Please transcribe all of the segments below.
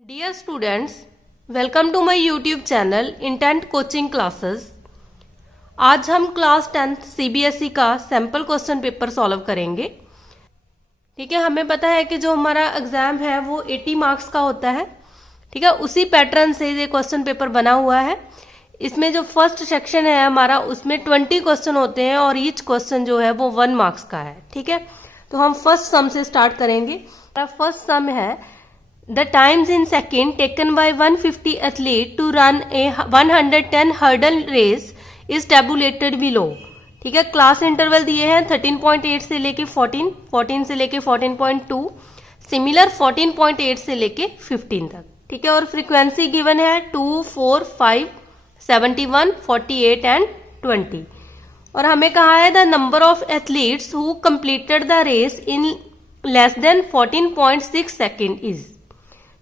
Dear students, welcome to my YouTube channel Intent Coaching Classes। आज हम class 10th CBSE का sample question paper solve करेंगे। ठीक है, हमें पता है कि जो हमारा एग्जाम है वो 80 मार्क्स का होता है। ठीक है, उसी पैटर्न से ये क्वेश्चन पेपर बना हुआ है। इसमें जो फर्स्ट सेक्शन है हमारा, उसमें 20 क्वेश्चन होते हैं और ईच क्वेश्चन जो है वो 1 मार्क्स का है। ठीक है, तो हम फर्स्ट सम से स्टार्ट करेंगे। फर्स्ट सम है The times in second taken by 150 athlete to run a 110 hurdle race is tabulated below। ठीक है, क्लास इंटरवल दिए हैं 13.8 से लेके 14, 14 से लेके 14.2, सिमिलर 14.8 से लेके 15 तक। ठीक है, और फ्रीक्वेंसी गिवन है 2, 4, 5, 71, 48 एंड 20। और हमें कहा है the number of athletes who completed the race in less than 14.6 second is.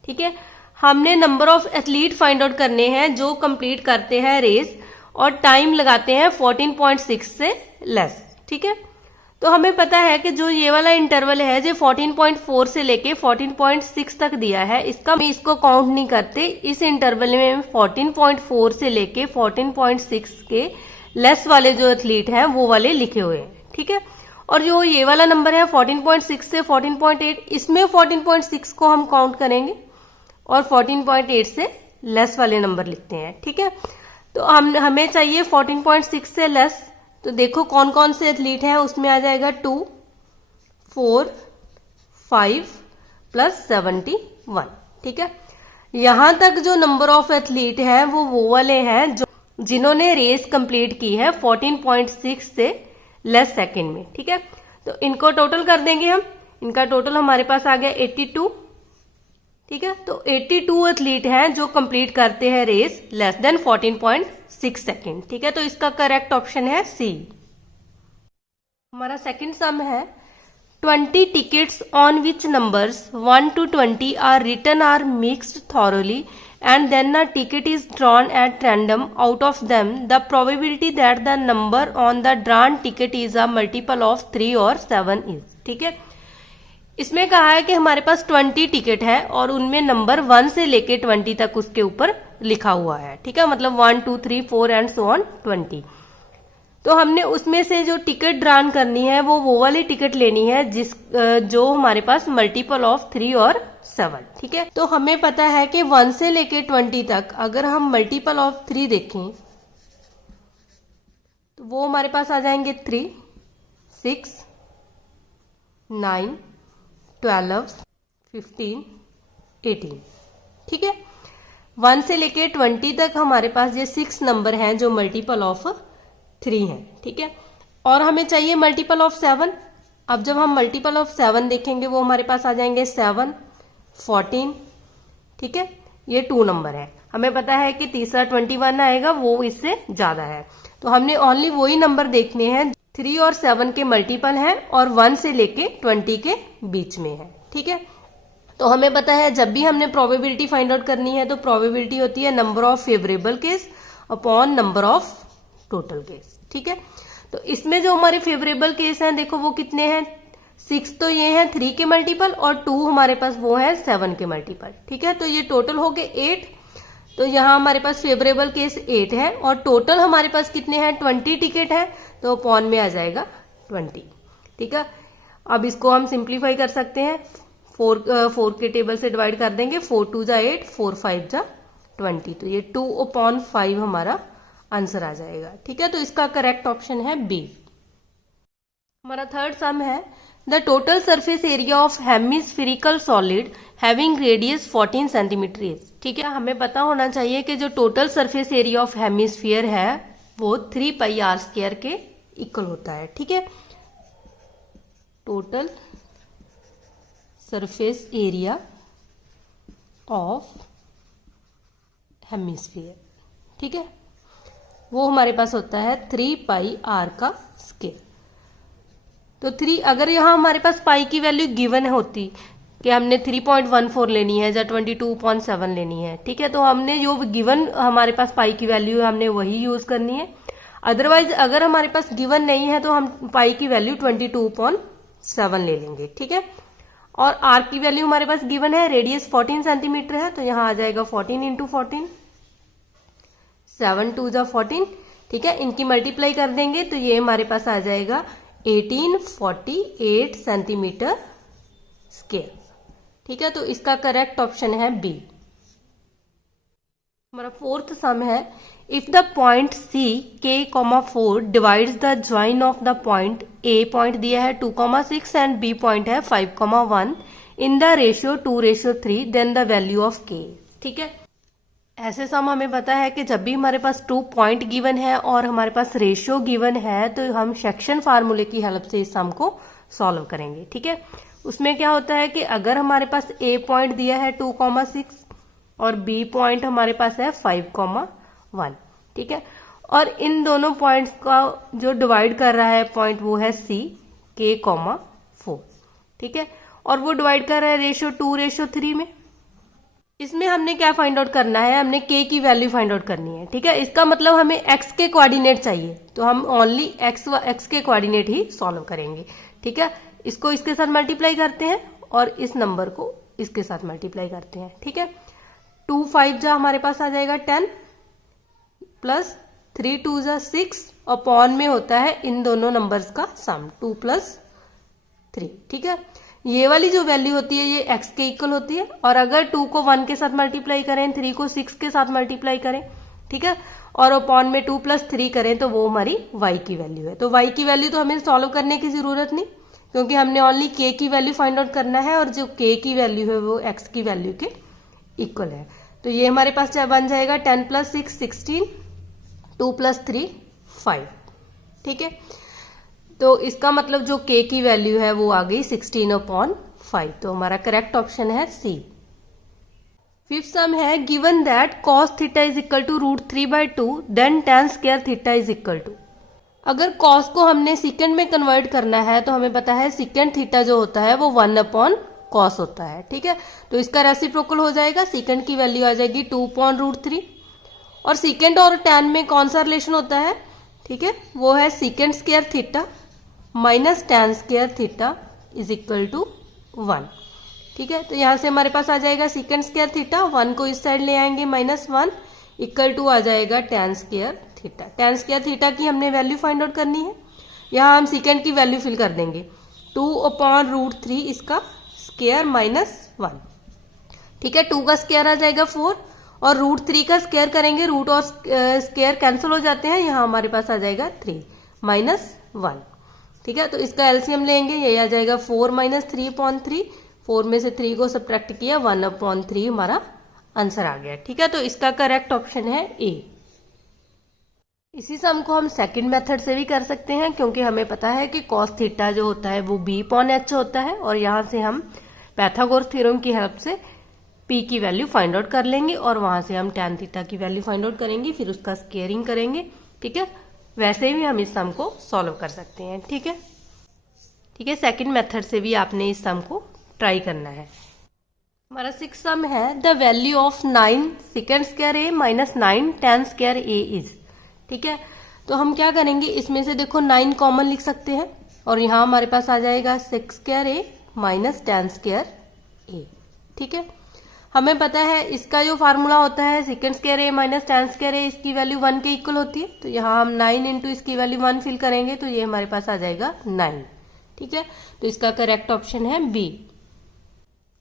ठीक है, हमने number of athlete find out करने हैं जो कंप्लीट करते हैं रेस और टाइम लगाते हैं 14.6 से लेस। ठीक है, तो हमें पता है कि जो ये वाला इंटरवल है जो 14.4 से लेके 14.6 तक दिया है, इसको काउंट नहीं करते। इस इंटरवल में 14.4 से लेके 14.6 के लेस वाले जो एथलीट हैं वो वाले लिखे हुए हैं। ठीक है, और जो ये वाला नंबर है 14.6 से 14.8, इसमें 14.6 को हम काउंट करेंगे और 14.8 से लेस वाले नंबर लिखते हैं। ठीक है, तो हमें चाहिए 14.6 से लेस। तो देखो कौन कौन से एथलीट हैं, उसमें आ जाएगा 2, 4, 5 प्लस 71। ठीक है, यहां तक जो नंबर ऑफ एथलीट हैं वो वाले हैं जिन्होंने रेस कंप्लीट की है 14.6 से लेस सेकेंड में। ठीक है, तो इनको टोटल कर देंगे हम। इनका टोटल हमारे पास आ गया 82। ठीक है, तो 82 एथलीट हैं जो कंप्लीट करते हैं रेस लेस देन 14.6 सेकेंड। ठीक है, तो इसका करेक्ट ऑप्शन है सी। हमारा सेकंड सम है 20 tickets on which numbers 1 to 20 are written are mixed thoroughly and then a ticket is drawn at random out of them, the probability that the number on the drawn ticket is a multiple of 3 or 7 is। ठीक है, इसमें कहा है कि हमारे पास 20 ticket है और उनमें नंबर 1 से लेके 20 तक उसके ऊपर लिखा हुआ है। ठीक है, मतलब 1, 2, 3, 4 एंड सो ऑन 20। तो हमने उसमें से जो टिकट ड्रान करनी है वो वाली टिकट लेनी है जो हमारे पास मल्टीपल ऑफ 3 और 7। ठीक है, तो हमें पता है कि 1 से लेके 20 तक अगर हम मल्टीपल ऑफ 3 देखें तो वो हमारे पास आ जाएंगे 3, 6, 9, 12, 15, 18। ठीक है, 1 से लेके 20 तक हमारे पास ये 6 नंबर हैं जो मल्टीपल ऑफ 3 है। ठीक है, और हमें चाहिए मल्टीपल ऑफ 7। अब जब हम मल्टीपल ऑफ 7 देखेंगे वो हमारे पास आ जाएंगे 7, 14। ठीक है, ये 2 नंबर है। हमें पता है कि तीसरा 21 आएगा, वो इससे ज्यादा है। तो हमने ओनली वही नंबर देखने हैं 3 और 7 के मल्टीपल हैं और 1 से लेके 20 के बीच में है। ठीक है, तो हमें पता है जब भी हमने प्रोबेबिलिटी फाइंड आउट करनी है तो प्रोबेबिलिटी होती है number of favourable case upon number of total case. ठीक है, तो इसमें जो हमारे फेवरेबल केस हैं देखो वो कितने हैं, 6 तो ये है 3 के मल्टीपल और 2 हमारे पास वो है 7 के मल्टीपल। ठीक है, तो ये टोटल हो गए 8। तो यहाँ हमारे पास फेवरेबल केस 8 है और टोटल हमारे पास कितने हैं, 20 टिकट है, तो अपॉन में आ जाएगा 20। ठीक है, अब इसको हम सिंप्लीफाई कर सकते हैं। 4 के टेबल से डिवाइड कर देंगे, 4 2 जा 8, 4 5 जा 20, तो ये 2/5 हमारा आंसर आ जाएगा। ठीक है, तो इसका करेक्ट ऑप्शन है बी। हमारा थर्ड सम है the total surface area of hemispherical solid having radius 14 centimetre is. ठीक है, हमें पता होना चाहिए कि जो total surface area of hemisphere है वो 3πr² के इक्वल होता है। ठीक है, total surface area of hemisphere, ठीक है, वो हमारे पास होता है 3πr का स्क्वायर। तो 3, अगर यहाँ हमारे पास पाई की वैल्यू गिवन होती कि हमने 3.14 लेनी है या 22.7 लेनी है, ठीक है, तो हमने जो गिवन हमारे पास पाई की वैल्यू है हमने वही यूज करनी है। अदरवाइज अगर हमारे पास गिवन नहीं है तो हम पाई की वैल्यू 22.7 ले लेंगे। ठीक है, और आर की वैल्यू हमारे पास गिवन है, रेडियस 14 सेंटीमीटर है, तो यहाँ आ जाएगा 14 इंटू 14, 7 2 जा 14, ठीक है। इनकी मल्टीप्लाई कर देंगे तो ये हमारे पास आ जाएगा 1848 सेंटीमीटर स्क्वायर, ठीक है। तो इसका करेक्ट ऑप्शन है बी। हमारा फोर्थ सम है, if the point C K comma 4 divides the join of the point, A point दिया है 2,6 एंड बी पॉइंट है 5,1 in the ratio 2:3, then the value of K, ठीक है। ऐसे सम हमें पता है कि जब भी हमारे पास 2 पॉइंट गिवन है और हमारे पास रेशियो गिवन है तो हम सेक्शन फार्मूले की हेल्प से इस सम को सॉल्व करेंगे, ठीक है। उसमें क्या होता है कि अगर हमारे पास ए पॉइंट दिया है 2,6 और बी पॉइंट हमारे पास है 5,1, ठीक है, और इन दोनों पॉइंट्स का जो डिवाइड कर रहा है पॉइंट वो है सी के कॉमा 4, ठीक है, और वो डिवाइड कर रहा है रेशियो 2:3 में। इसमें हमने क्या फाइंड आउट करना है, हमने के की वैल्यू फाइंड आउट करनी है, ठीक है। इसका मतलब हमें एक्स के कोऑर्डिनेट चाहिए, तो हम ओनली एक्स के कोऑर्डिनेट ही सॉल्व करेंगे, ठीक है। इसको इसके साथ मल्टीप्लाई करते हैं और इस नंबर को इसके साथ मल्टीप्लाई करते हैं, ठीक है। 2 5 जा हमारे पास आ जाएगा 10 प्लस 3 2 जा 6 और अपॉन में होता है इन दोनों नंबर्स का सम 2 + 3, ठीक है। ये वाली जो वैल्यू होती है ये x के इक्वल होती है, और अगर 2 को 1 के साथ मल्टीप्लाई करें, 3 को 6 के साथ मल्टीप्लाई करें, ठीक है, और अपॉन में 2 + 3 करें तो वो हमारी y की वैल्यू है। तो y की वैल्यू तो हमें सॉल्व करने की जरूरत नहीं, क्योंकि हमने ओनली k की वैल्यू फाइंड आउट करना है, और जो k की वैल्यू है वो x की वैल्यू के इक्वल है। तो ये हमारे पास बन जाएगा 10 + 6 16, 2 + 3 5, ठीक है। तो इसका मतलब जो k की वैल्यू है वो आ गई 16/5, तो हमारा करेक्ट ऑप्शन है सी। फिफ्थ सम है, given that cos theta is equal to √3/2 then tan square theta is equal to. अगर cos को हमने सेकंड में कन्वर्ट करना है तो हमें पता है सेकंड थीटा जो होता है वो 1/cos होता है, ठीक है। तो इसका रेसिप्रोकल हो जाएगा, सेकंड की वैल्यू आ जाएगी 2/√3, और सेकंड और tan में कौन सा रिलेशन होता है, ठीक है, वो है second square theta minus tan square theta is equal to 1, ठीक है। तो यहां से हमारे पास आ जाएगा सेकंड स्क्वायर थीटा, 1 को इस साइड ले आएंगे -1 इक्वल टू आ जाएगा tan square theta. tan square theta की हमने वैल्यू फाइंड आउट करनी है, यहां हम सेकंड की वैल्यू फिल कर देंगे 2/√3 इसका स्क्वायर -1, ठीक है। 2 का स्क्वायर आ जाएगा 4 और √3 का स्क्वायर करेंगे, रूट और स्क्वायर कैंसिल हो जाते हैं, यहाँ हमारे पास आ जाएगा 3 -1, ठीक है। तो इसका एलसीएम लेंगे, ये आ जाएगा 4 - 3/3, 4 में से 3 को सब्ट्रैक्ट किया 1/3 हमारा आंसर आ गया, ठीक है। तो इसका करेक्ट ऑप्शन है ए। इसी सम को हम सेकंड मेथड से भी कर सकते हैं, क्योंकि हमें पता है कि cos थीटा जो होता है वो b/h होता है, और यहां से हम पैथागोरस थ्योरम की हेल्प से p की वैल्यू फाइंड आउट कर लेंगे, और वहां से हम tan थीटा की वैल्यू फाइंड आउट करेंगे, फिर उसका स्क्वेयरिंग करेंगे, ठीक है। वैसे भी हम इस सम को सॉल्व कर सकते हैं, ठीक है, ठीक है। सेकंड मेथड से भी आपने इस सम को ट्राई करना है। हमारा 6th सम है, the value of 9 second square a minus 9 tan square a is, ठीक है। तो हम क्या करेंगे, इसमें से देखो 9 कॉमन लिख सकते हैं, और यहाँ हमारे पास आ जाएगा 6 square a minus tan square a, ठीक है। हमें पता है इसका जो फार्मूला होता है second square a minus tan square a, इसकी वैल्यू 1 के इक्वल होती है, तो यहाँ हम 9 इंटू इसकी वैल्यू 1 फिल करेंगे तो ये हमारे पास आ जाएगा 9, ठीक है। तो इसका करेक्ट ऑप्शन है बी।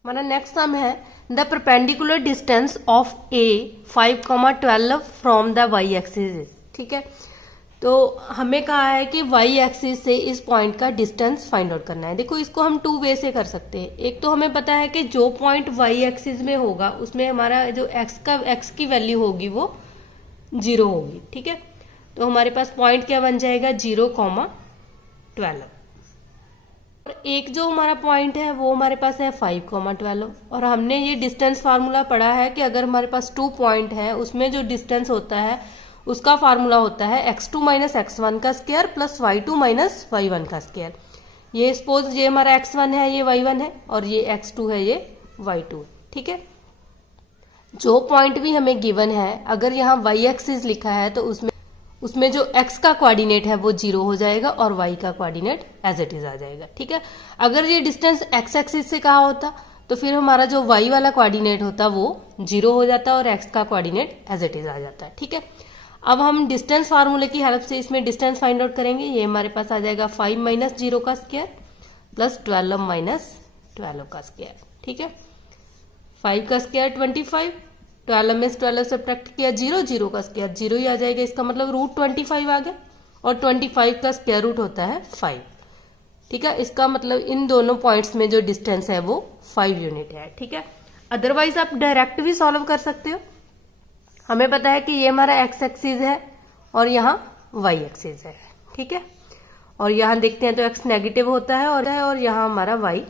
हमारा नेक्स्ट सम है, the perpendicular distance of A 5,12 from the y axis, ठीक है। तो हमें कहा है कि y एक्सिस से इस पॉइंट का डिस्टेंस फाइंड आउट करना है। देखो इसको हम 2 वे से कर सकते हैं। एक तो हमें पता है कि जो पॉइंट y एक्सिस में होगा उसमें हमारा जो x की वैल्यू होगी वो 0 होगी, ठीक है। तो हमारे पास पॉइंट क्या बन जाएगा 0,12, और एक जो हमारा पॉइंट है वो हमारे पास है 5,12, और हमने ये डिस्टेंस फार्मूला पढ़ा है कि अगर हमारे पास 2 पॉइंट है उसमें जो डिस्टेंस होता है उसका फार्मूला होता है x2 - x1 का स्क्वायर प्लस y2 - y1 का स्क्वायर। ये सपोज ये हमारा x1 है, ये y1 है, और ये x2 है, ये y2, ठीक है। जो पॉइंट भी हमें गिवन है, अगर यहाँ y एक्सिस लिखा है तो उसमें उसमें जो x का कोऑर्डिनेट है वो 0 हो जाएगा और y का कोऑर्डिनेट एज इट इज आ जाएगा। ठीक है, अगर ये डिस्टेंस x एक्सिस से कहा होता तो फिर हमारा जो y वाला कोऑर्डिनेट होता वो 0 हो जाता और x का कोऑर्डिनेट एज इट इज आ जाता। ठीक है, अब हम डिस्टेंस फार्मूले की हेल्प से इसमें डिस्टेंस फाइंड आउट करेंगे। ये हमारे पास आ जाएगा 5 माइनस 0 का स्क्वायर प्लस 12 माइनस 12 का स्क्वायर। ठीक है, 5 का स्क्वायर 25, 12 में से 12 सब्ट्रैक्ट किया 0, 0 का स्क्वायर 0 ही आ जाएगा, इसका मतलब रूट 25 आ गया और 25 का स्क्वायर रूट होता है 5। ठीक है, इसका मतलब इन दोनों पॉइंट्स में जो डिस्टेंस है वो 5 यूनिट है। ठीक है, अदरवाइज आप डायरेक्ट भी सॉल्व कर सकते हो। हमें पता है कि ये हमारा एक्स एक्सिस है और यहाँ वाई एक्सिस है। ठीक है, और यहाँ देखते हैं तो एक्स नेगेटिव होता है और यहाँ हमारा वाई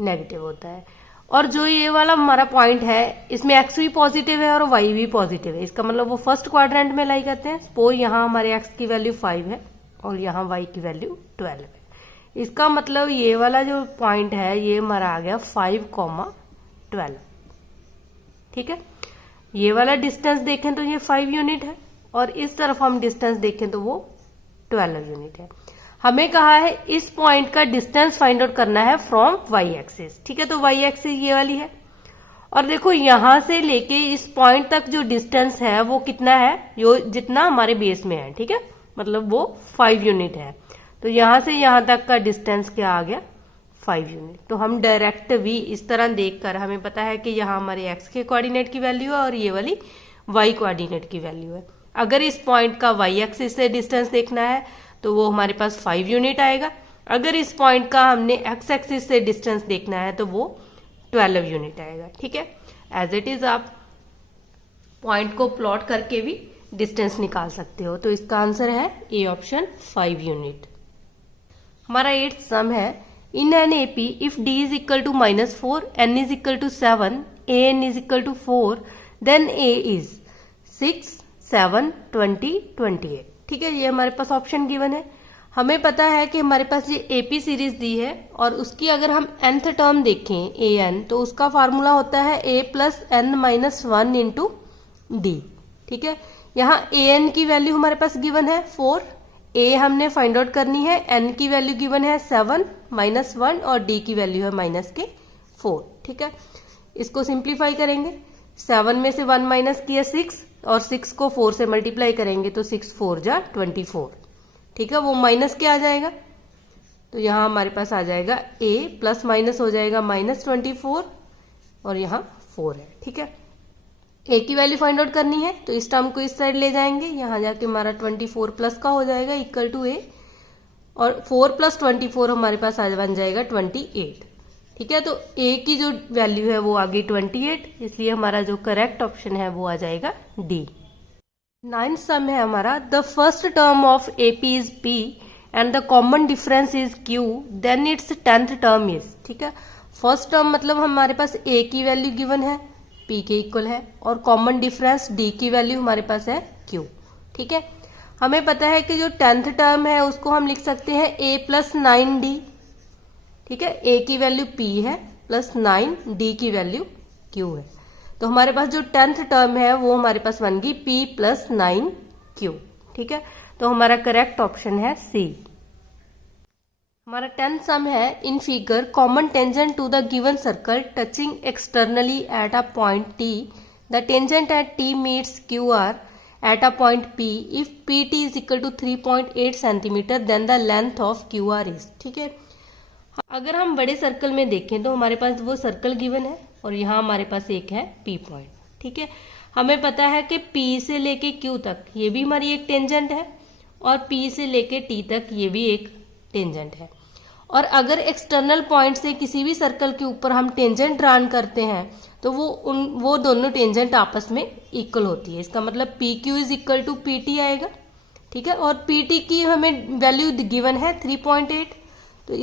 नेगेटिव होता है। और जो ये वाला हमारा पॉइंट है इसमें एक्स भी पॉजिटिव है और वाई भी पॉजिटिव है, इसका मतलब वो फर्स्ट क्वाड्रेंट में लाई करते हैं। सपोज यहाँ हमारे एक्स की वैल्यू 5 है और यहाँ वाई की वैल्यू 12 है, इसका मतलब ये वाला जो पॉइंट है ये हमारा आ गया 5,12। ठीक है, ये वाला डिस्टेंस देखें तो ये 5 यूनिट है और इस तरफ हम डिस्टेंस देखें तो वो 12 यूनिट है। हमें कहा है इस पॉइंट का डिस्टेंस फाइंड आउट करना है फ्रॉम वाई एक्सिस। ठीक है, तो वाई एक्सिस ये वाली है और देखो यहां से लेके इस पॉइंट तक जो डिस्टेंस है वो कितना है, यो जितना हमारे बेस में है। ठीक है, मतलब वो 5 यूनिट है, तो यहां से यहां तक का डिस्टेंस क्या आ गया 5 यूनिट। तो हम डायरेक्ट भी इस तरह देखकर हमें पता है कि यहाँ हमारे एक्स के कोऑर्डिनेट की वैल्यू है और ये वाली वाई कोऑर्डिनेट की वैल्यू है। अगर इस पॉइंट का वाई एक्सिस से डिस्टेंस देखना है तो वो हमारे पास 5 यूनिट आएगा। अगर इस पॉइंट का हमने एक्स एक्सिस से डिस्टेंस देखना है तो वो 12 यूनिट आएगा। ठीक है, एज इट इज आप पॉइंट को प्लॉट करके भी डिस्टेंस निकाल सकते हो। तो इसका आंसर है ए ऑप्शन 5 यूनिट। हमारा 8th सम है, in an AP if d is equal to -4, n is equal to 7, an is equal to 4, then a is 6, 7, 20, 28। ठीक है, ये हमारे पास ऑप्शन गिवन है। हमें पता है कि हमारे पास ये AP सीरीज दी है और उसकी अगर हम nth टर्म देखें an तो उसका फार्मूला होता है a plus n minus 1 into D. ठीक है, यहाँ an की वैल्यू हमारे पास गिवन है 4, a हमने फाइंड आउट करनी है, n की वैल्यू गिवन है 7 माइनस 1 और d की वैल्यू है -4। ठीक है, इसको सिंप्लीफाई करेंगे, 7 में से 1 माइनस किया 6 और 6 को 4 से मल्टीप्लाई करेंगे तो 6 4 जा 24। ठीक है, वो माइनस क्या आ जाएगा तो यहाँ हमारे पास आ जाएगा a प्लस माइनस हो जाएगा -24 और यहाँ 4 है। ठीक है, a की वैल्यू फाइंड आउट करनी है तो इस टर्म को इस साइड ले जाएंगे, यहाँ जाके हमारा 24 प्लस का हो जाएगा इक्वल टू a और 4 प्लस 24 हमारे पास आज बन जाएगा 28। ठीक है, तो a की जो वैल्यू है वो आ गई 28, इसलिए हमारा जो करेक्ट ऑप्शन है वो आ जाएगा डी। 9th सम है हमारा, the first term of AP is P and the common difference is Q, then it's 10th term is. ठीक है, फर्स्ट टर्म मतलब हमारे पास a की वैल्यू गिवन है P के इक्वल है और कॉमन डिफरेंस D की वैल्यू हमारे पास है Q। ठीक है, हमें पता है कि जो 10th टर्म है उसको हम लिख सकते हैं a प्लस 9d। ठीक है, a की वैल्यू p है प्लस 9d की वैल्यू q है, तो हमारे पास जो 10th टर्म है वो हमारे पास बन गई p प्लस 9q। ठीक है, तो हमारा करेक्ट ऑप्शन है सी। हमारा 10th सम है, in figure common tangent to the given circle touching externally at a point t, the tangent at t meets QR at a point P if PT is equal to 3.8 centimeter then the length of QR is। ठीक है, अगर हम बड़े circle में देखें तो हमारे पास वो सर्कल गिवन है और यहाँ हमारे पास एक है P पॉइंट। ठीक है, हमें पता है कि P से लेके Q तक ये भी हमारी एक टेंजेंट है और P से लेके T तक ये भी एक टेंजेंट है। और अगर एक्सटर्नल पॉइंट से किसी भी सर्कल के ऊपर हम टेंजेंट ड्रान करते हैं तो वो दोनों टेंजेंट आपस में इक्वल होती है, इसका मतलब PQ is equal to PT आएगा। ठीक है, और PT की हमें वैल्यू गिवन है 3.8, तो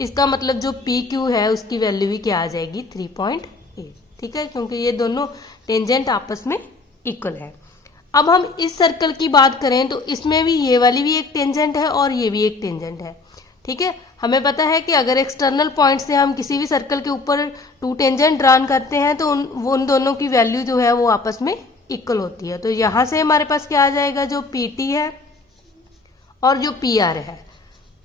इसका मतलब जो PQ है उसकी वैल्यू भी क्या आ जाएगी 3.8। ठीक है, क्योंकि ये दोनों टेंजेंट आपस में इक्वल है। अब हम इस सर्कल की बात करें तो इसमें भी ये वाली भी एक टेंजेंट है और ये भी एक टेंजेंट है। ठीक है, हमें पता है कि अगर एक्सटर्नल पॉइंट से हम किसी भी सर्कल के ऊपर 2 टेंजेंट ड्रान करते हैं तो उन दोनों की वैल्यू जो है वो आपस में इक्वल होती है। तो यहां से हमारे पास क्या आ जाएगा, जो PT है और जो PR है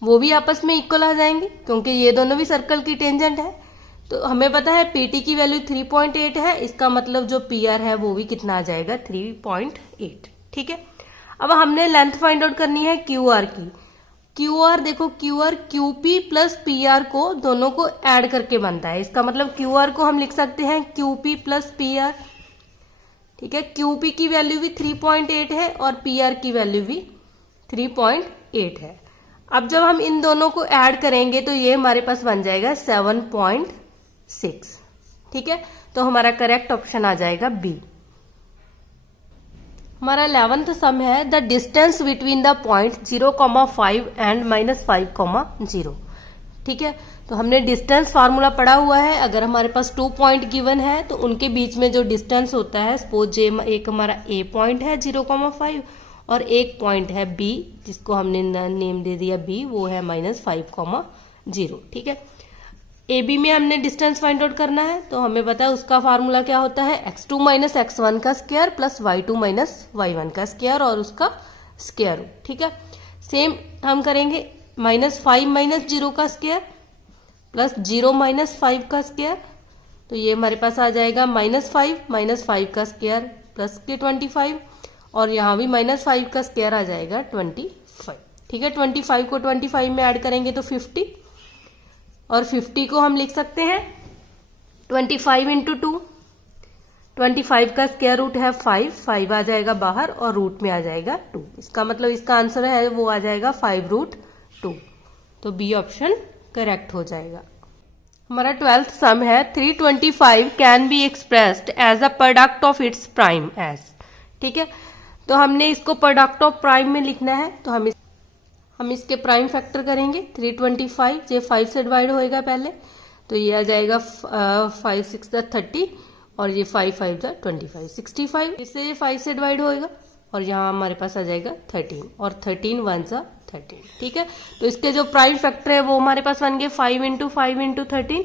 वो भी आपस में इक्वल आ जाएंगे, क्योंकि ये दोनों भी सर्कल की टेंजेंट है। तो हमें पता है PT की वैल्यू 3.8 है, इसका मतलब जो PR है वो भी कितना आ जाएगा, 3.8। ठीक है, अब हमने लेंथ फाइंड आउट करनी है QR की। QR देखो, QR QP प्लस PR को दोनों को ऐड करके बनता है, इसका मतलब QR को हम लिख सकते हैं QP प्लस PR। ठीक है, QP की वैल्यू भी 3.8 है और PR की वैल्यू भी 3.8 है। अब जब हम इन दोनों को ऐड करेंगे तो ये हमारे पास बन जाएगा 7.6। ठीक है, तो हमारा करेक्ट ऑप्शन आ जाएगा B। हमारा 11th सम है the distance between the point 0,5 and -5,0। ठीक है, तो हमने डिस्टेंस फार्मूला पढ़ा हुआ है। अगर हमारे पास 2 पॉइंट गिवन है तो उनके बीच में जो डिस्टेंस होता है, सपोज एक हमारा A पॉइंट है 0,5 और एक पॉइंट है B जिसको हमने नेम दे दिया B, वो है -5,0। ठीक है, AB में हमने डिस्टेंस फाइंड आउट करना है, तो हमें पता है उसका फार्मूला क्या होता है, x2 माइनस x1 का square plus y2 minus y1 का स्क्वायर और उसका स्क्वायर रूट। ठीक है, सेम हम करेंगे -5 माइनस 0 का स्क्वायर प्लस 0 माइनस 5 का स्क्वायर। तो ये हमारे पास आ जाएगा -5 माइनस 5 का स्क्वायर प्लस के 25 और यहाँ भी -5 का स्क्वायर आ जाएगा 25। ठीक है, 25 को 25 में ऐड करेंगे तो 50 और 50 को हम लिख सकते हैं 25 इंटू 2। 25 का स्क्वायर रूट है 5 आ जाएगा बाहर और रूट में आ जाएगा 2। इसका मतलब इसका आंसर है वो आ जाएगा 5√2। तो बी ऑप्शन करेक्ट हो जाएगा। हमारा 12th सम है 325 can be expressed as a product of its primes. ठीक है, तो हमने इसको प्रोडक्ट ऑफ प्राइम में लिखना है, तो हम इसके प्राइम फैक्टर करेंगे। 325 ये 5 से डिवाइड होएगा पहले, तो ये आ जाएगा 5 6 30 और ये 5 5 25 65। इससे ये 5 से डिवाइड होएगा और यहाँ हमारे पास आ जाएगा 13 और 13 1 13। ठीक है, तो इसके जो प्राइम फैक्टर है वो हमारे पास बन गए 5 इंटू 5 इंटू 13।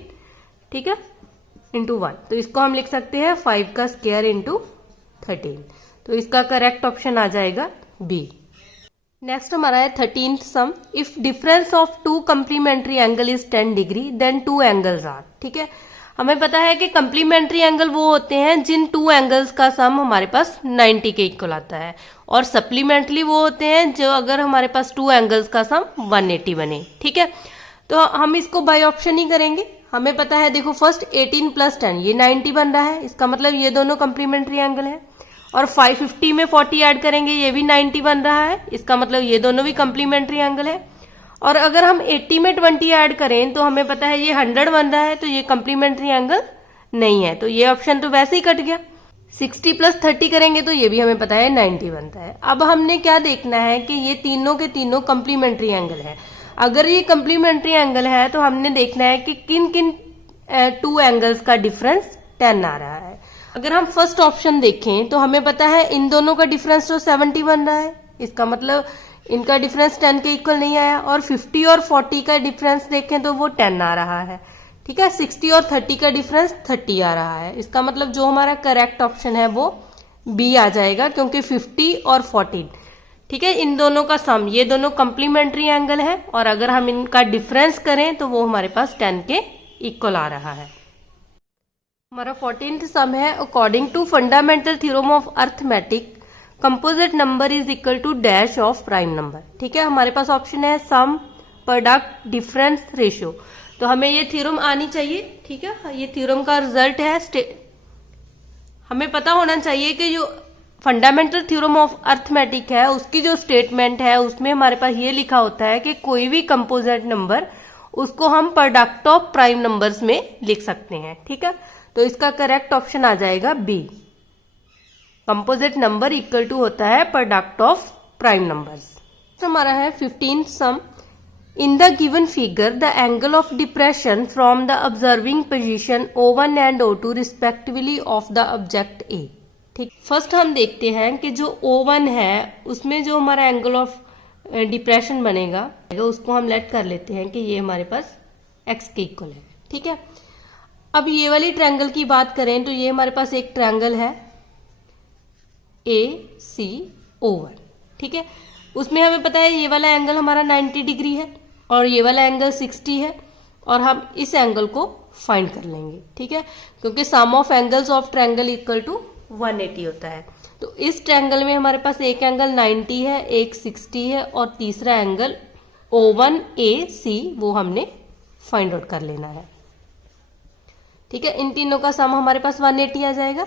ठीक है, इंटू 1, तो इसको हम लिख सकते हैं 5 का स्क्वायर इंटू 13। तो इसका करेक्ट ऑप्शन आ जाएगा बी। नेक्स्ट हमारा है 13th sum, if difference of 2 complementary angle is 10 degree then 2 angles are. ठीक है, हमें पता है कि कंप्लीमेंट्री एंगल वो होते हैं जिन 2 एंगल्स का सम हमारे पास 90 के इक्वल आता है, और सप्लीमेंट्री वो होते हैं जो अगर हमारे पास 2 एंगल्स का सम 180 बने। ठीक है, तो हम इसको बाय ऑप्शन ही करेंगे। हमें पता है, देखो फर्स्ट 18 प्लस 10 ये 90 बन रहा है, इसका मतलब ये दोनों कंप्लीमेंट्री एंगल है। और 550 में 40 ऐड करेंगे, ये भी 90 बन रहा है, इसका मतलब ये दोनों भी कंप्लीमेंट्री एंगल है। और अगर हम 80 में 20 ऐड करें तो हमें पता है ये 100 बन रहा है, तो ये कंप्लीमेंट्री एंगल नहीं है, तो ये ऑप्शन तो वैसे ही कट गया। 60 प्लस 30 करेंगे तो ये भी हमें पता है 90 बनता है। अब हमने क्या देखना है कि ये तीनों के तीनों कंप्लीमेंट्री एंगल है। अगर ये कंप्लीमेंट्री एंगल है तो हमने देखना है कि किन किन 2 एंगल्स का डिफरेंस 10 आ रहा है। अगर हम फर्स्ट ऑप्शन देखें तो हमें पता है इन दोनों का डिफरेंस तो 70 बन रहा है, इसका मतलब इनका डिफरेंस 10 के इक्वल नहीं आया। और 50 और 40 का डिफरेंस देखें तो वो 10 आ रहा है। ठीक है, 60 और 30 का डिफरेंस 30 आ रहा है, इसका मतलब जो हमारा करेक्ट ऑप्शन है वो बी आ जाएगा, क्योंकि 50 और 40 ठीक है इन दोनों का सम, ये दोनों कंप्लीमेंट्री एंगल है, और अगर हम इनका डिफरेंस करें तो वो हमारे पास 10 के इक्वल आ रहा है। हमारा 14th सम है, according to fundamental theorem of arithmetic composite number is equal to dash of prime number. ठीक है, हमारे पास ऑप्शन है सम, प्रोडक्ट, डिफरेंस, रेशियो। तो हमें ये थ्योरम आनी चाहिए। ठीक है, ये थ्योरम का रिजल्ट है। हमें पता होना चाहिए कि जो फंडामेंटल थ्योरम ऑफ अर्थमेटिक है उसकी जो स्टेटमेंट है उसमें हमारे पास ये लिखा होता है कि कोई भी कंपोजिट नंबर उसको हम प्रोडक्ट ऑफ प्राइम नंबर्स में लिख सकते हैं। ठीक है, तो इसका करेक्ट ऑप्शन आ जाएगा B. Composite number equal to होता है प्रोडक्ट ऑफ प्राइम नंबर्स। हमारा है 15th sum, in the given figure the angle of depression from the observing position O1 and O2 respectively of the object A. ठीक, first हम देखते हैं कि जो O1 है उसमें जो हमारा एंगल ऑफ डिप्रेशन बनेगा उसको हम लेट कर लेते हैं कि ये हमारे पास x के इक्वल है। ठीक है, अब ये वाली ट्रायंगल की बात करें तो ये हमारे पास एक ट्रायंगल है, ACO1। ठीक है, उसमें हमें पता है ये वाला एंगल हमारा 90 डिग्री है और ये वाला एंगल 60 है, और हम इस एंगल को फाइंड कर लेंगे। ठीक है, क्योंकि sum of angles of triangle equal to 180 होता है। तो इस ट्रायंगल में हमारे पास एक एंगल 90 है, एक 60 है, और तीसरा एंगल O1AC वो हमने फाइंड आउट कर लेना है। ठीक है, इन तीनों का सम हमारे पास 180 आ जाएगा।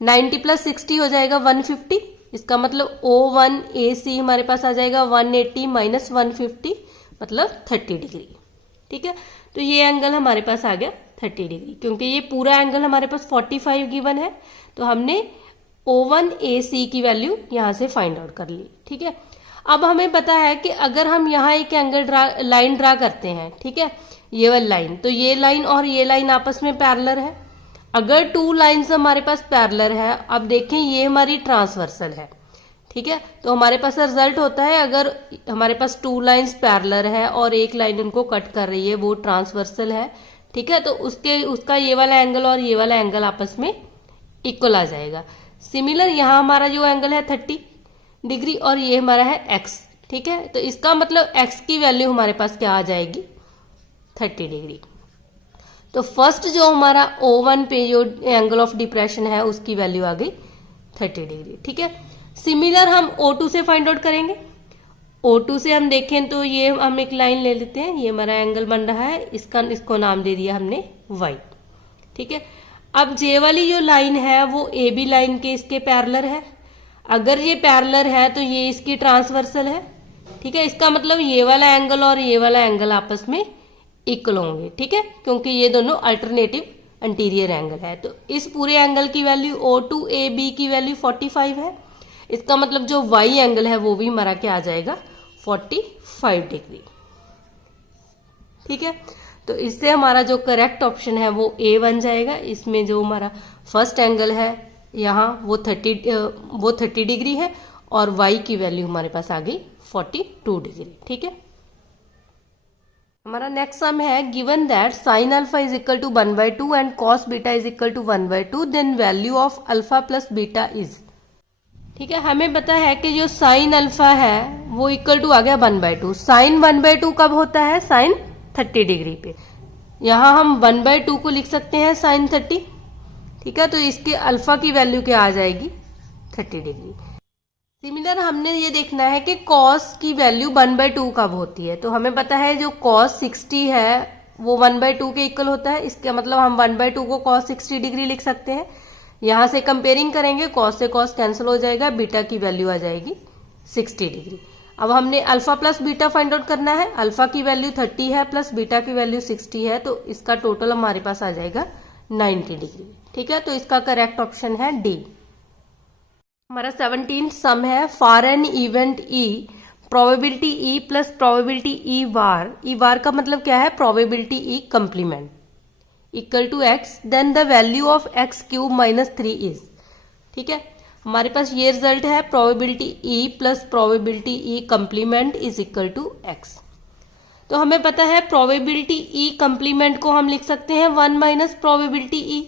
90 प्लस 60 हो जाएगा 150। इसका मतलब O1AC हमारे पास आ जाएगा 180 माइनस 150 मतलब 30 डिग्री। ठीक है, तो ये एंगल हमारे पास आ गया 30 डिग्री। क्योंकि ये पूरा एंगल हमारे पास 45 गिवन है, तो हमने O1AC की वैल्यू यहां से फाइंड आउट कर ली। ठीक है, अब हमें पता है कि अगर हम यहाँ एक एंगल लाइन ड्रा करते हैं, ठीक है, ये वाली लाइन, तो ये लाइन और ये लाइन आपस में पैरेलल है। अगर टू लाइंस हमारे पास पैरेलल है, अब देखें ये हमारी ट्रांसवर्सल है। ठीक है, तो हमारे पास रिजल्ट होता है, अगर हमारे पास टू लाइंस पैरेलल है और एक लाइन उनको कट कर रही है, वो ट्रांसवर्सल है। ठीक है, तो उसका ये वाला एंगल और ये वाला एंगल आपस में इक्वल आ जाएगा। सिमिलर यहाँ हमारा जो एंगल है 30 डिग्री और ये हमारा है x। ठीक है, तो इसका मतलब x की वैल्यू हमारे पास क्या आ जाएगी 30 डिग्री। तो फर्स्ट जो हमारा O1 पे जो एंगल ऑफ डिप्रेशन है उसकी वैल्यू आ गई 30 डिग्री। ठीक है, सिमिलर हम O2 से फाइंड आउट करेंगे। O2 से हम देखें तो ये हम एक लाइन ले लेते हैं, ये हमारा एंगल बन रहा है, इसको नाम दे दिया हमने y। ठीक है, अब J वाली जो लाइन है वो AB लाइन के इसके पैरेलल है। अगर ये पैरेलल है तो ये इसकी ट्रांसवर्सल है। ठीक है, इसका मतलब ये वाला एंगल और ये वाला एंगल आपस में इक्वल होंगे। ठीक है, क्योंकि ये दोनों अल्टरनेटिव इंटीरियर एंगल है। तो इस पूरे एंगल की वैल्यू O2AB की वैल्यू 45 है। इसका मतलब जो y एंगल है वो भी हमारा क्या आ जाएगा 45 डिग्री। ठीक है, तो इससे हमारा जो करेक्ट ऑप्शन है वो A बन जाएगा। इसमें जो हमारा फर्स्ट एंगल है यहाँ वो 30 डिग्री है और y की वैल्यू हमारे पास आ गई 42 डिग्री। ठीक है, हमारा नेक्स्ट सम है given that sine alpha is equal to 1/2 and cos beta is equal to 1/2, then value of alpha plus beta is. ठीक है, हमें पता है कि जो साइन अल्फा है वो इक्वल टू आ गया 1/2। साइन 1/2 कब होता है साइन 30 डिग्री पे। यहां हम 1/2 को लिख सकते हैं साइन 30। ठीक है, तो इसके अल्फा की वैल्यू क्या आ जाएगी 30 डिग्री। सिमिलर हमने ये देखना है कि कॉस की वैल्यू 1/2 कब होती है। तो हमें पता है जो कॉस 60 है वो 1/2 के इक्वल होता है। इसका मतलब हम 1/2 को कॉस 60 डिग्री लिख सकते हैं। यहां से कंपेयरिंग करेंगे, कॉस से कॉस कैंसिल हो जाएगा, बीटा की वैल्यू आ जाएगी 60 डिग्री। अब हमने alpha plus beta find out करना है। अल्फा की वैल्यू 30 है प्लस बीटा की वैल्यू 60 है, तो इसका टोटल हमारे पास आ जाएगा 90 डिग्री। ठीक है, तो इसका करेक्ट ऑप्शन है डी। हमारा 17 सम है for an event E probability E plus probability E bar. E bar का मतलब क्या है probability E complement equal to x, then the value of x cube minus 3 is. ठीक है, हमारे पास ये रिजल्ट है probability E plus probability E complement is equal to x. तो हमें पता है प्रोबेबिलिटी ई कंप्लीमेंट को हम लिख सकते हैं 1 माइनस प्रोबेबिलिटी ई।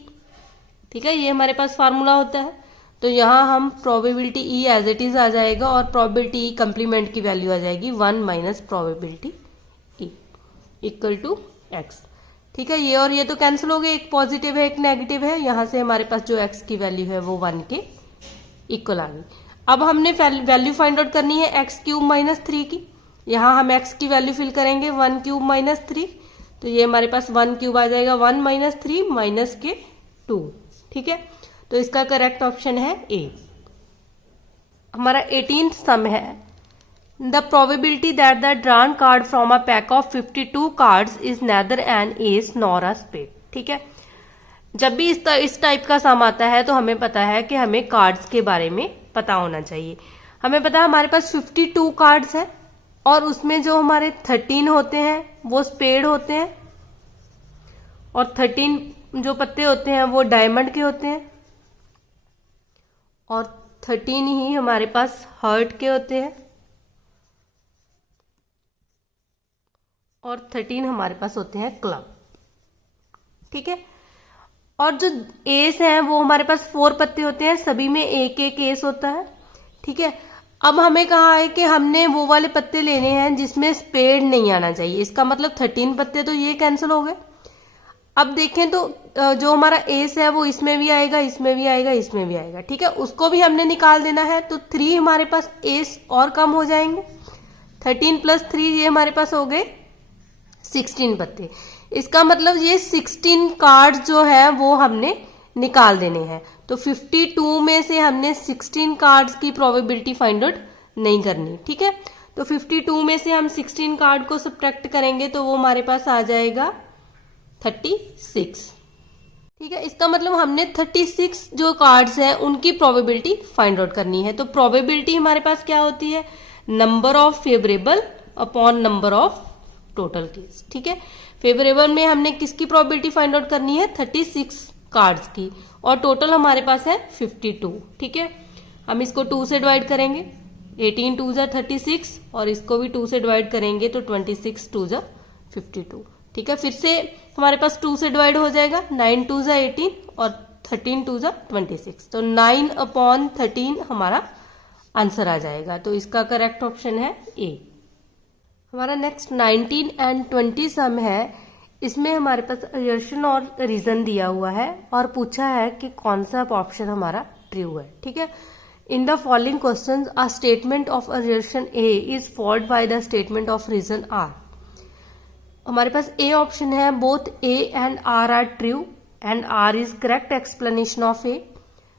ठीक है, ये हमारे पास फार्मूला होता है। तो यहाँ हम probability E as it is आ जाएगा और प्रोबेबिलिटी ई कंप्लीमेंट की वैल्यू आ जाएगी 1 minus probability E equal to x. ठीक है, ये और ये तो कैंसिल हो गए, एक पॉजिटिव है एक नेगेटिव है। यहाँ से हमारे पास जो एक्स की वैल्यू है वो 1 के इक्वल आ गई। अब हमने वैल्यू फाइंड आउट करनी है एक्स क्यूब माइनस 3 की। यहाँ हम एक्स की वैल्यू फिल करेंगे 1 क्यूब माइनस 3, तो ये हमारे पास 1 क्यूब आ जाएगा 1 माइनस 3 माइनस के 2। ठीक है, तो इसका करेक्ट ऑप्शन है ए। हमारा 18th सम है the probability that the drawn card from a pack of 52 cards is neither an ace nor a spade. ठीक है, जब भी इस टाइप का सम आता है तो हमें पता है कि हमें कार्ड्स के बारे में पता होना चाहिए। हमें पता है हमारे पास 52 कार्ड्स हैं और उसमें जो हमारे 13 होते हैं वो स्पेड होते हैं और 13 जो पत्ते होते हैं वो डायमंड के होते हैं और 13 ही हमारे पास हर्ट के होते हैं और 13 हमारे पास होते हैं क्लब। ठीक है, और जो एस हैं वो हमारे पास 4 पत्ते होते हैं, सभी में एक एक एस होता है। ठीक है, अब हमें कहा है कि हमने वो वाले पत्ते लेने हैं जिसमें स्पेड नहीं आना चाहिए। इसका मतलब 13 पत्ते तो ये कैंसिल हो गए। अब देखें तो जो हमारा एस है वो इसमें भी आएगा, इसमें भी आएगा, इसमें भी आएगा। ठीक है, उसको भी हमने निकाल देना है। तो 3 हमारे पास एस और कम हो जाएंगे। 13 + 3 ये हमारे पास हो गए 16 पत्ते। इसका मतलब ये 16 कार्ड जो है वो हमने निकाल देने हैं। तो 52 में से हमने 16 कार्ड्स की प्रोबेबिलिटी फाइंड आउट नहीं करनी। ठीक है, तो 52 में से हम 16 कार्ड को सब्ट्रैक्ट करेंगे तो वो हमारे पास आ जाएगा 36। ठीक है, इसका मतलब हमने 36 जो कार्ड्स हैं उनकी प्रोबेबिलिटी फाइंड आउट करनी है। तो प्रोबेबिलिटी हमारे पास क्या होती है? Number of favourable upon number of total case. ठीक है, फेवरेबल में हमने किसकी प्रोबेबिलिटी फाइंड आउट करनी है? 36 कार्ड्स की, और टोटल हमारे पास है 52। ठीक है, हम इसको 2 से डिवाइड करेंगे, 18 2 = 36, और इसको भी 2 से डिवाइड करेंगे तो 26 2 = 52। ठीक है, फिर से हमारे पास 2 से डिवाइड हो जाएगा, 9 2 = 18 और 13 2 = 26। तो 9/13 हमारा आंसर आ जाएगा। तो इसका करेक्ट ऑप्शन है ए। हमारा नेक्स्ट 19 एंड 20 सम है। इसमें हमारे पास असर्शन और रीजन दिया हुआ है और पूछा है कि कौन सा ऑप्शन हमारा ट्रू है। ठीक है, in the following questions a statement of assertion A is followed by the statement of reason R. हमारे पास ए ऑप्शन है, both A and R true and R is correct explanation of A.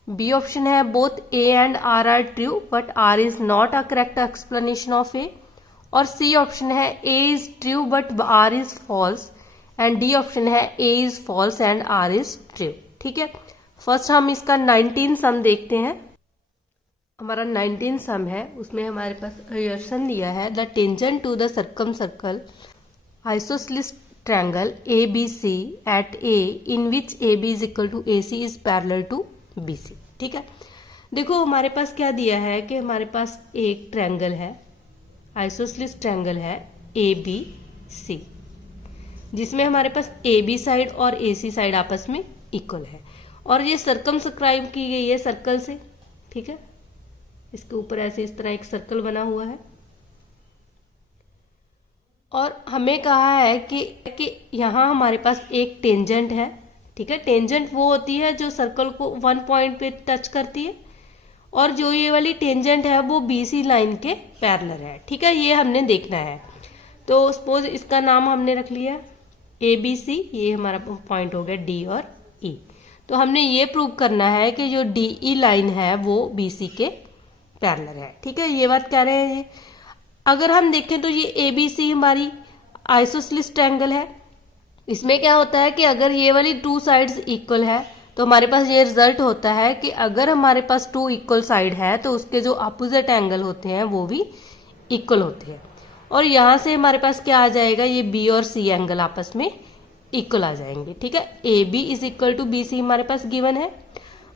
B option है, both A and R true but R is not a correct explanation of A. और C option है, A is true but R is false. And D option है, A is false and R is true. ठीक है, first हम इसका 19 सम देखते हैं। हमारा 19 सम है, उसमें हमारे पास असर्शन दिया है, the tangent to the circumcircle isosceles triangle ABC at A in which AB is equal to AC is parallel to BC। ठीक है, देखो हमारे पास क्या दिया है कि हमारे पास एक ट्रायंगल है, आइसोसेलेस ट्रायंगल है ABC, जिसमें हमारे पास AB साइड और AC साइड आपस में इक्वल है, और ये सर्कमस्क्राइब की गई है सर्कल से। ठीक है, इसके ऊपर ऐसे इस तरह एक सर्कल बना हुआ है, और हमें कहा है कि यहाँ हमारे पास एक टेंजेंट है। ठीक है, टेंजेंट वो होती है जो सर्कल को 1 पॉइंट पे टच करती है, और जो ये वाली टेंजेंट है वो BC लाइन के पैरेलल है। ठीक है, ये हमने देखना है। तो सपोज इसका नाम हमने रख लिया ABC, ये हमारा पॉइंट हो गया D और E। तो हमने ये प्रूव करना है कि जो DE लाइन है वो BC के पैरेलल है। ठीक है, ये बात कह रहे हैं। ये अगर हम देखें तो ये ABC हमारी आइसोसेलेस ट्रायंगल है। इसमें क्या होता है कि अगर ये वाली 2 साइड्स इक्वल है तो हमारे पास ये रिजल्ट होता है कि अगर हमारे पास 2 इक्वल साइड है तो उसके जो अपोजिट एंगल होते हैं वो भी इक्वल होते हैं, और यहां से हमारे पास क्या आ जाएगा, ये B और C एंगल आपस में इक्वल आ जाएंगे। ठीक है, AB = BC हमारे पास गिवन है।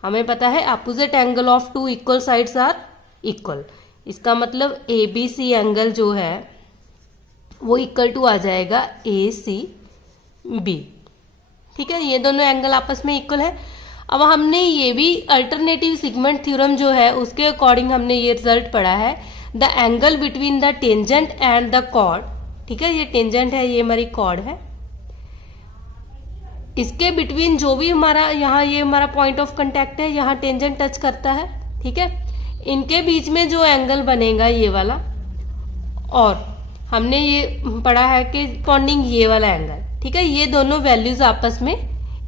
हमें पता है opposite angle of 2 equal sides are equal. इसका मतलब ABC एंगल जो है वो इक्वल टू आ जाएगा ACB। ठीक है, ये दोनों एंगल आपस में इक्वल है। अब हमने ये भी अल्टरनेटिव सेगमेंट थ्योरम जो है उसके अकॉर्डिंग हमने ये रिजल्ट पढ़ा है, the angle between the tangent and the chord. ठीक है, ये टेंजेंट है, ये हमारी कॉर्ड है, इसके बिटवीन जो भी हमारा यहाँ ये हमारा पॉइंट ऑफ कांटेक्ट है, यहाँ टेंजेंट टच करता है। ठीक है, इनके बीच में जो एंगल बनेगा ये वाला, और हमने ये पढ़ा है कि कॉर्डिंग ये वाला एंगल। ठीक है, ये दोनों वैल्यूज आपस में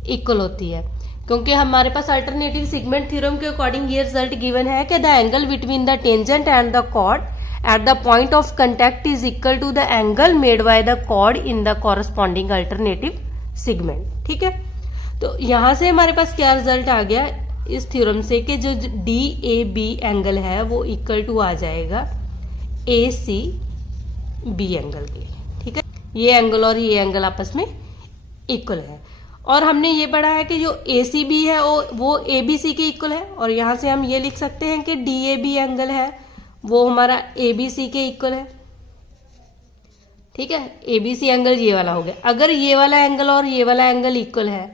इक्वल होती है, क्योंकि हमारे पास अल्टरनेटिव सेगमेंट थ्योरम के अकॉर्डिंग ये रिजल्ट गिवन है कि the angle between the tangent and the chord at the point of contact is equal to the angle made by the chord in the corresponding alternative segment. ठीक है, तो यहां से हमारे पास क्या रिजल्ट आ गया इस थ्योरम से कि जो DAB एंगल है वो इक्वल टू आ जाएगा ACB एंगल के। ठीक है, ये एंगल और ये एंगल आपस में इक्वल है, और हमने ये पढ़ा है कि जो ACB है वो ABC के इक्वल है, और यहां से हम ये लिख सकते हैं कि DAB एंगल है वो हमारा ABC के इक्वल है। ठीक है, ABC एंगल ये वाला हो गया। अगर ये वाला एंगल और ये वाला एंगल इक्वल है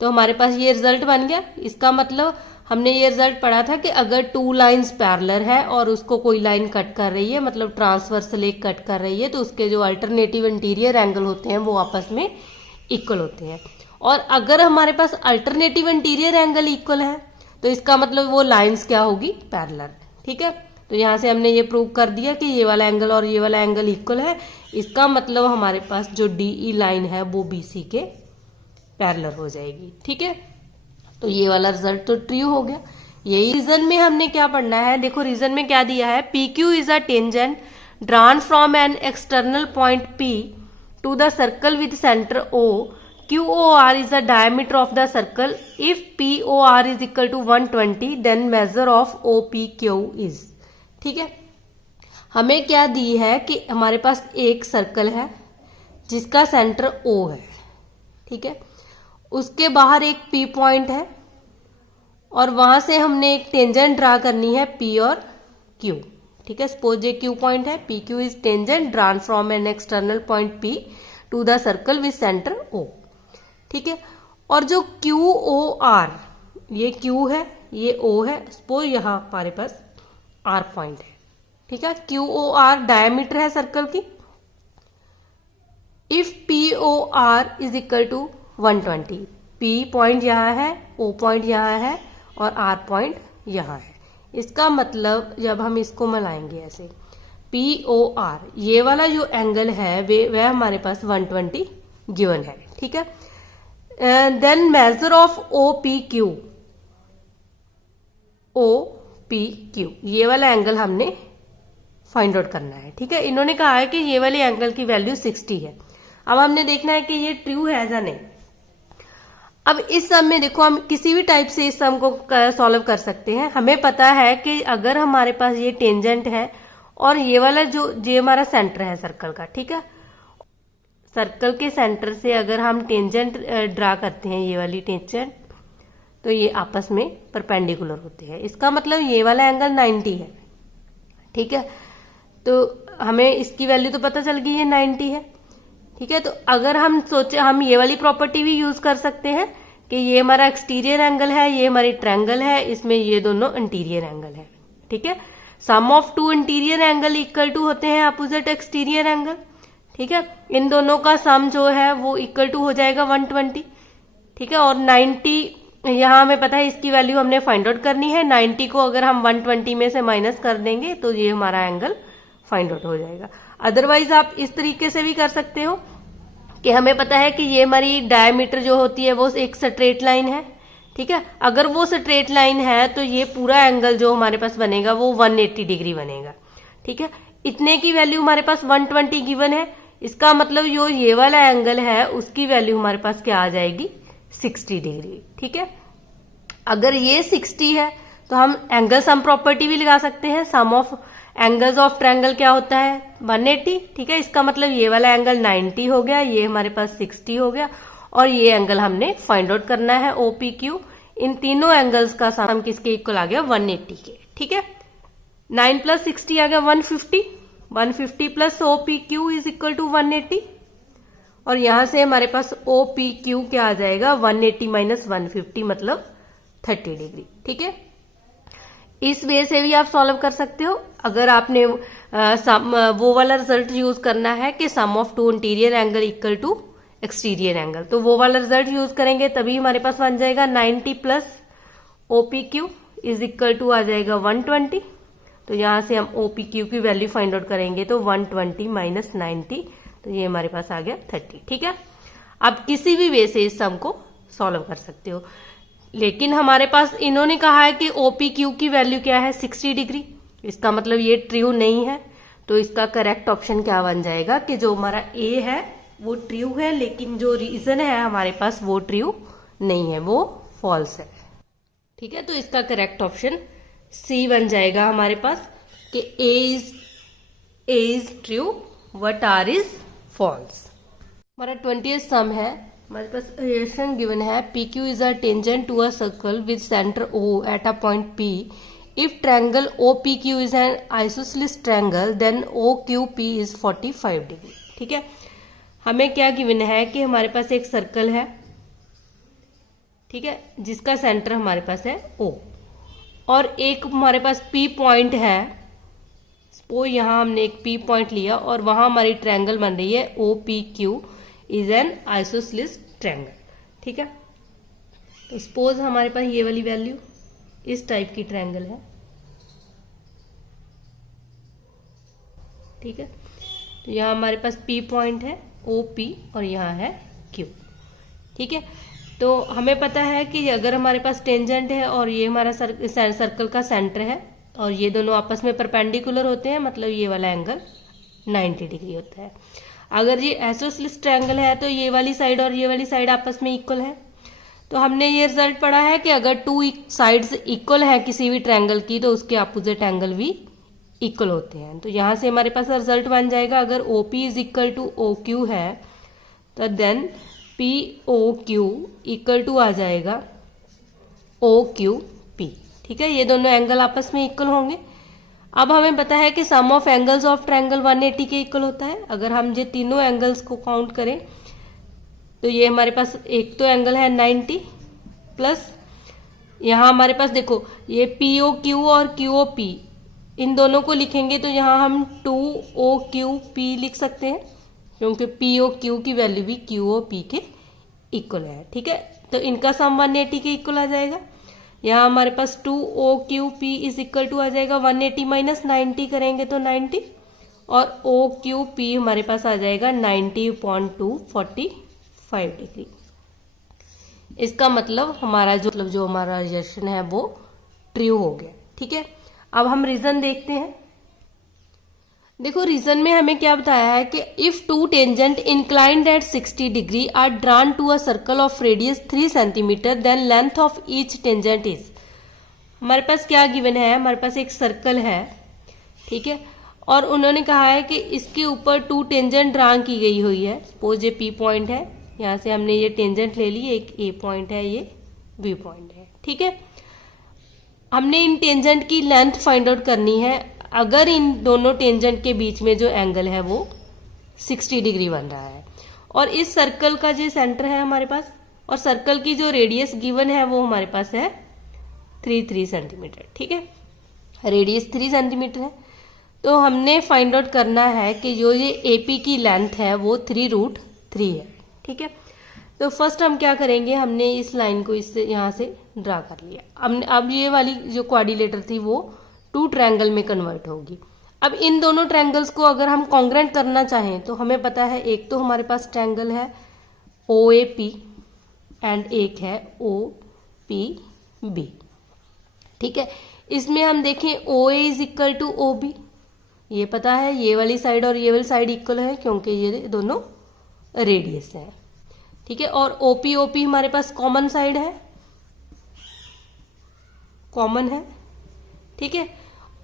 तो हमारे पास ये रिजल्ट बन गया। इसका मतलब हमने ये रिजल्ट पढ़ा था कि अगर टू लाइंस पैरेलल है और उसको कोई लाइन कट कर रही है, मतलब ट्रांसवर्सल एक कट कर रही है, तो उसके जो अल्टरनेटिव इंटीरियर एंगल होते हैं वो आपस में इक्वल होते हैं। और अगर हमारे पास अल्टरनेटिव इंटीरियर एंगल इक्वल है तो इसका मतलब वो लाइंस क्या होगी, पैरेलल। ठीक है, तो यहां से हमने ये प्रूव कर दिया कि ये वाला एंगल और ये वाला एंगल इक्वल है। इसका मतलब हमारे पास जो डीई लाइन है वो बीसी के पैरेलल हो जाएगी। ठीक है, तो ये वाला रिजल्ट तो ट्रू हो गया। यही रीजन में हमने क्या पढ़ना है, देखो रीजन में क्या दिया है, P Q is a tangent drawn from an external point P to the circle with centre O, QOR is the diameter of the circle. If POR is equal to 120, then measure of OPQ is. ठीक है, हमें क्या दी है कि हमारे पास एक circle है जिसका सेंटर O है। ठीक है, उसके बाहर एक P पॉइंट है और वहां से हमने एक टेंजेंट ड्रा करनी है P और Q। ठीक है, सपोज ये Q पॉइंट है, PQ is tangent drawn from an external point P to the circle with centre O। ठीक है, और जो QOR, ये Q है, ये O है, सपोज यहाँ हमारे पास R पॉइंट है। ठीक है, QOR डायमीटर है सर्कल की। If POR is equal to 120, P point यहाँ है, O पॉइंट यहाँ है और R पॉइंट यहाँ है। इसका मतलब जब हम इसको मिलाएंगे ऐसे, POR ये वाला जो एंगल है वह हमारे पास 120 गिवन है। ठीक है, then measure of OPQ, OPQ ये वाला एंगल हमने फाइंड आउट करना है। ठीक है, इन्होंने कहा है कि ये वाले एंगल की वैल्यू 60 है। अब हमने देखना है कि ये ट्रू है या नहीं। अब इस सम में देखो, हम किसी भी टाइप से इस सम को सॉल्व कर सकते हैं। हमें पता है कि अगर हमारे पास ये टेंजेंट है और ये वाला जो ये हमारा सेंटर है सर्कल का, ठीक है, सर्कल के सेंटर से अगर हम टेंजेंट ड्रा करते हैं, ये वाली टेंजेंट, तो ये आपस में परपेंडिकुलर होते हैं। इसका मतलब ये वाला एंगल 90 है। ठीक है, तो हमें इसकी वैल्यू तो पता चल गई है 90 है। ठीक है, तो अगर हम सोचे, हम ये वाली प्रॉपर्टी भी यूज कर सकते हैं कि ये हमारा एक्सटीरियर एंगल है, ये हमारी ट्रायंगल है, इसमें ये दोनों इंटीरियर एंगल है। ठीक है, sum of two interior angle equal to होते हैं अपोजिट एक्सटीरियर एंगल। ठीक है, इन दोनों का सम जो है वो इक्वल टू हो जाएगा 120। ठीक है, और 90 यहाँ हमें पता है इसकी वैल्यू हमने फाइंड आउट करनी है। 90 को अगर हम 120 में से माइनस कर देंगे तो ये हमारा एंगल फाइंड आउट हो जाएगा। अदरवाइज आप इस तरीके से भी कर सकते हो कि हमें पता है कि ये हमारी डायमीटर जो होती है वो एक स्ट्रेट लाइन है। ठीक है, अगर वो स्ट्रेट लाइन है तो ये पूरा एंगल जो हमारे पास बनेगा वो 180 डिग्री बनेगा। ठीक है, इतने की वैल्यू हमारे पास 120 गिवन है। इसका मतलब जो ये वाला एंगल है उसकी वैल्यू हमारे पास क्या आ जाएगी, 60 डिग्री। ठीक है, अगर ये 60 है तो हम एंगल सम प्रॉपर्टी भी लगा सकते हैं। सम ऑफ एंगल्स ऑफ ट्रायंगल क्या होता है, 180। ठीक है, इसका मतलब ये वाला एंगल 90 हो गया, ये हमारे पास 60 हो गया, और ये एंगल हमने फाइंड आउट करना है OPQ। इन तीनों एंगल्स का सम किसके इक्वल आ गया, 180 के। ठीक है, 9 + 60 आ गया 150, 150 plus OPQ is equal to 180, और यहां से हमारे पास OPQ क्या आ जाएगा, 180 माइनस 150 मतलब 30 डिग्री। ठीक है, इस वे से भी आप सॉल्व कर सकते हो। अगर आपने वो वाला रिजल्ट यूज करना है कि sum of two interior angle equal to exterior angle, तो वो वाला रिजल्ट यूज करेंगे तभी हमारे पास बन जाएगा 90 plus OPQ is equal to आ जाएगा 120। तो यहां से हम OPQ की वैल्यू फाइंड आउट करेंगे तो 120 माइनस 90, तो ये हमारे पास आ गया 30। ठीक है, आप किसी भी वे से इस सम को सॉल्व कर सकते हो, लेकिन हमारे पास इन्होंने कहा है कि OPQ की वैल्यू क्या है, 60 डिग्री। इसका मतलब ये ट्रू नहीं है। तो इसका करेक्ट ऑप्शन क्या बन जाएगा कि जो हमारा A है वो ट्रू है, लेकिन जो रीजन है हमारे पास वो ट्रू नहीं है, वो फॉल्स है। ठीक है, तो इसका करेक्ट ऑप्शन C बन जाएगा हमारे पास कि A is true, but R is false. हमारा 20th सम है, हमारे पास रिलेशन गिवन है PQ is a tangent to a circle with centre O at a point P। If triangle OPQ is an isosceles triangle then OQP is 45 degree. ठीक है, हमें क्या given है कि हमारे पास एक सर्कल है ठीक है, जिसका सेंटर हमारे पास है O, और एक हमारे पास P पॉइंट है। वो यहाँ हमने एक P पॉइंट लिया और वहां हमारी ट्रायंगल बन रही है OPQ is an isosceles triangle. ठीक है, तो सपोज हमारे पास ये वाली वैल्यू इस टाइप की ट्रायंगल है। ठीक है, तो यहाँ हमारे पास P पॉइंट है OP और यहाँ है Q। ठीक है, तो हमें पता है कि अगर हमारे पास टेंजेंट है और ये हमारा सर्कल का सेंटर है और ये दोनों आपस में परपेंडिकुलर होते हैं, मतलब ये वाला एंगल 90 डिग्री होता है। अगर ये आइसोसेलेस ट्रायंगल है तो ये वाली साइड और ये वाली साइड आपस में इक्वल है। तो हमने ये रिजल्ट पढ़ा है कि अगर टू साइड्स इक्वल है किसी भी ट्रायंगल की तो उसके अपोजिट एंगल भी इक्वल होते हैं। तो यहां से हमारे पास रिजल्ट बन जाएगा, अगर OP is equal to OQ है तो देन POQ इक्वल टू आ जाएगा OQP। ठीक है, ये दोनों एंगल आपस में इक्वल होंगे। अब हमें पता है कि sum of angles of triangle 180 के इक्वल होता है। अगर हम ये तीनों एंगल्स को काउंट करें तो ये हमारे पास एक तो एंगल है 90 प्लस यहाँ हमारे पास देखो ये POQ और QOP, इन दोनों को लिखेंगे तो यहाँ हम 2OQP लिख सकते हैं क्योंकि POQ की वैल्यू भी QOP के इक्वल है। ठीक है, तो इनका सम 180 के इक्वल आ जाएगा। यहाँ हमारे पास 2OQP इज इक्वल टू आ जाएगा 180 माइनस 90 करेंगे तो 90, और OQP हमारे पास आ जाएगा 90/2 45 डिग्री। इसका मतलब हमारा जो हमारा रिजल्ट है वो ट्रू हो गया। ठीक है, अब हम रीजन देखते हैं। देखो रीजन में हमें क्या बताया है कि if two tangent inclined at 60 degree are drawn to a circle of radius 3 centimetre then length of each tangent is. हमारे पास क्या गिवन है, हमारे पास एक सर्कल है। ठीक है, और उन्होंने कहा है कि इसके ऊपर 2 टेंजेंट ड्रा की गई हुई है। सपोज ये P पॉइंट है, यहाँ से हमने ये टेंजेंट ले ली, एक A पॉइंट है, ये B पॉइंट है। ठीक है, हमने इन टेंजेंट की लेंथ फाइंड आउट करनी है अगर इन दोनों टेंजेंट के बीच में जो एंगल है वो 60 डिग्री बन रहा है। और इस सर्कल का जो सेंटर है हमारे पास, और सर्कल की जो रेडियस गिवन है वो हमारे पास है 3 सेंटीमीटर। ठीक है, रेडियस 3 सेंटीमीटर है। तो हमने फाइंड आउट करना है कि जो ये AP की लेंथ है वो 3√3 है। ठीक है, तो फर्स्ट हम क्या करेंगे, हमने इस लाइन को इससे यहाँ से ड्रा कर लिया। अब ये वाली जो क्वाड्रिलेटर थी वो 2 ट्रायंगल में कन्वर्ट होगी। अब इन दोनों ट्रायंगल्स को अगर हम कॉन्ग्रेंट करना चाहें तो हमें पता है एक तो हमारे पास ट्रायंगल है OAP एंड एक है OPB। ठीक है, इसमें हम देखें OA is equal to OB, ये पता है ये वाली साइड और ये वाली साइड इक्वल है क्योंकि ये दोनों रेडियस है। ठीक है, और OP हमारे पास कॉमन साइड है, कॉमन है। ठीक है,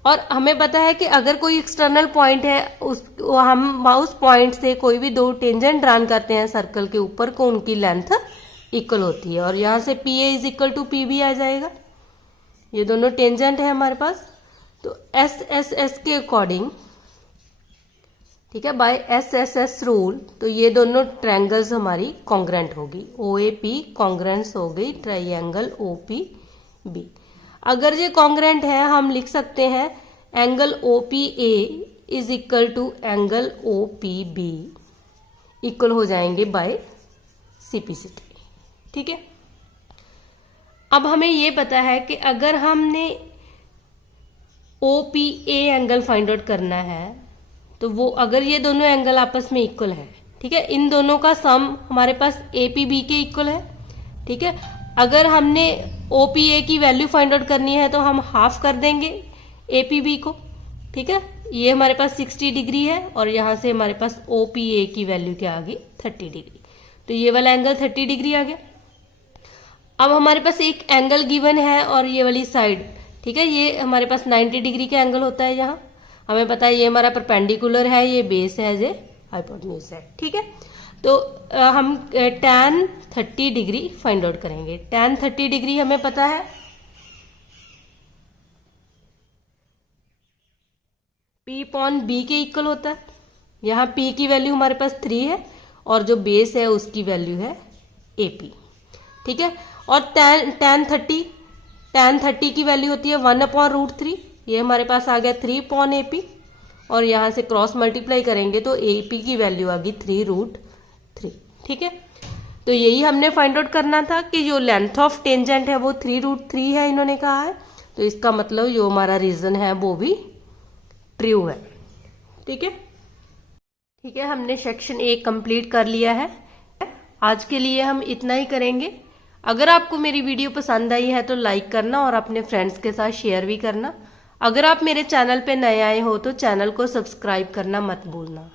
और हमें पता है कि अगर कोई एक्सटर्नल पॉइंट है हम उस पॉइंट से कोई भी 2 टेंजेंट ड्रॉ करते हैं सर्कल के ऊपर को उनकी लेंथ इक्वल होती है, और यहाँ से PA is equal to PB आ जाएगा। ये दोनों टेंजेंट है हमारे पास, तो SSS के अकॉर्डिंग, ठीक है, बाय SSS रूल, तो ये दोनों ट्रायंगल्स हमारी कॉन्ग्रेंट होगी। OAP कॉन्ग्रेंस हो गई ट्रायंगल OPB। अगर ये कॉन्ग्रेंट है हम लिख सकते हैं angle OPA is equal to angle OPB equal हो जाएंगे बाय CPCT। ठीक है, अब हमें ये पता है कि अगर हमने OPA एंगल फाइंड आउट करना है तो वो अगर ये दोनों एंगल आपस में इक्वल है, ठीक है, इन दोनों का सम हमारे पास APB के इक्वल है। ठीक है, अगर हमने OPA की वैल्यू फाइंड आउट करनी है तो हम हाफ कर देंगे APB को। ठीक है, ये हमारे पास 60 डिग्री है और यहाँ से हमारे पास OPA की वैल्यू क्या आ गई 30 डिग्री, तो ये वाला एंगल 30 डिग्री आ गया। अब हमारे पास एक एंगल गिवन है और ये वाली साइड, ठीक है, ये हमारे पास 90 डिग्री का एंगल होता है। यहाँ हमें पता है ये हमारा परपेंडिकुलर है, ये बेस है, ये हाइपोटेन्यूज है। ठीक है, तो हम tan 30 डिग्री फाइंड आउट करेंगे। tan 30 डिग्री हमें पता है P/B के इक्वल होता है। यहाँ P की वैल्यू हमारे पास 3 है और जो बेस है उसकी वैल्यू है AP। ठीक है, और tan 30 की वैल्यू होती है 1/√3, ये हमारे पास आ गया 3/AP, और यहाँ से क्रॉस मल्टीप्लाई करेंगे तो AP की वैल्यू आ गई 3√3। ठीक है, तो यही हमने फाइंड आउट करना था कि जो लेंथ ऑफ टेंजेंट है वो 3√3 है, इन्होंने कहा है, तो इसका मतलब जो हमारा रीजन है वो भी ट्रू है। ठीक है, ठीक है, हमने सेक्शन 1 कंप्लीट कर लिया है। आज के लिए हम इतना ही करेंगे। अगर आपको मेरी वीडियो पसंद आई है तो लाइक करना और अपने फ्रेंड्स के साथ शेयर भी करना। अगर आप मेरे चैनल पे नए आए हो तो चैनल को सब्सक्राइब करना मत भूलना।